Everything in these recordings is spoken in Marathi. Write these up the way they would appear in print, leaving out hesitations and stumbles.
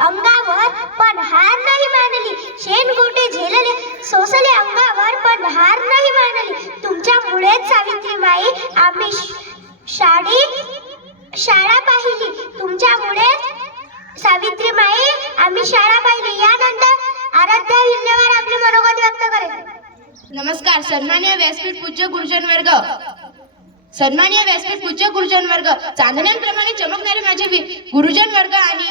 अंगावर पण हार नाही मानली. शेणगोटे झेलले सोसले अंगावर पण हार नाही मानली. तुमच्यामुळेच सावित्रीबाई आम्ही शाळा पाहिली. तुमच्यामुळेच सावित्रीबाई आम्ही शाळा पाहिली. यानंतर आराध्या विल्हेवार आपले मनोगत व्यक्त करेल. नमस्कार. सन्माननीय व्यासपीठ पूज्य गुरुजन वर्ग, सन्माननीय व्यासपीठ पूज्य गुरुजन वर्ग, चांदण्यांप्रमाणे चमकणारे माझे गुरुजन वर्ग आणि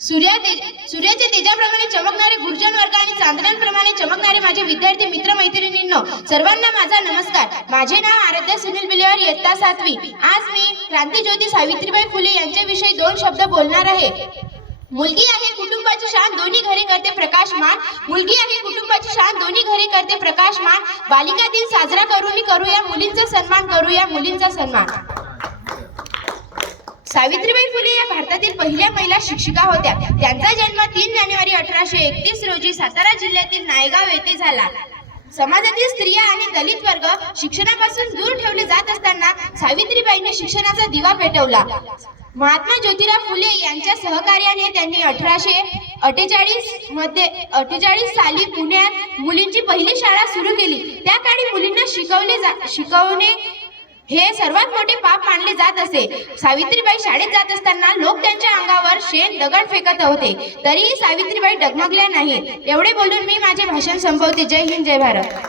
सूर्याच्या तेजाप्रमाणे चमकणारे गुरुजन वर्ग आणि चांदण्यांप्रमाणे चमकणारे माझे विद्यार्थी मित्र मैत्रिणींनो, सर्वांना माझा नमस्कार. माझे नाव आराध्या सुनील बिलेवार, इयत्ता 7वी. आज मी क्रांतीज्योती सावित्रीबाई फुले यांच्याविषयी 2 शब्द बोलणार आहे. मुलगी आहे कुटुंबाची शान, दोन्ही घरे करते प्रकाशमान. मुलगी आहे कुटुंबाची शान, दोन्ही घरे करते प्रकाशमान. बालिका दिन साजरा करूया मुलींचा सन्मान, करूया मुलींचा सन्मान. सावित्रीबाई फुले या भारतातील पहिल्या महिला शिक्षिका होत्या. त्यांचा जन्म 3 जानेवारी 1831 रोजी सातारा जिल्ह्यातील नायगाव येथे झाला. समाजातील स्त्रिया आणि दलित वर्ग शिक्षणापासून दूर ठेवले जात असताना सावित्रीबाईंनी शिक्षणाचा दिवा पेटवला. महात्मा ज्योतिराव फुले यांच्या सहकार्याने त्यांनी 1848 साली पुण्यात मुलींची पहिली शाळा सुरू केली. त्या काळी मुलींना शिकवणे हे सर्वात मोठे पाप मानले जात असे. सावित्रीबाई शाळेत जात असताना लोक त्यांच्या अंगावर शेण दगड फेकत होते, तरीही सावित्रीबाई डगमगल्या नाहीत. एवढे बोलून मी माझे भाषण संपवते. जय हिंद, जय भारत.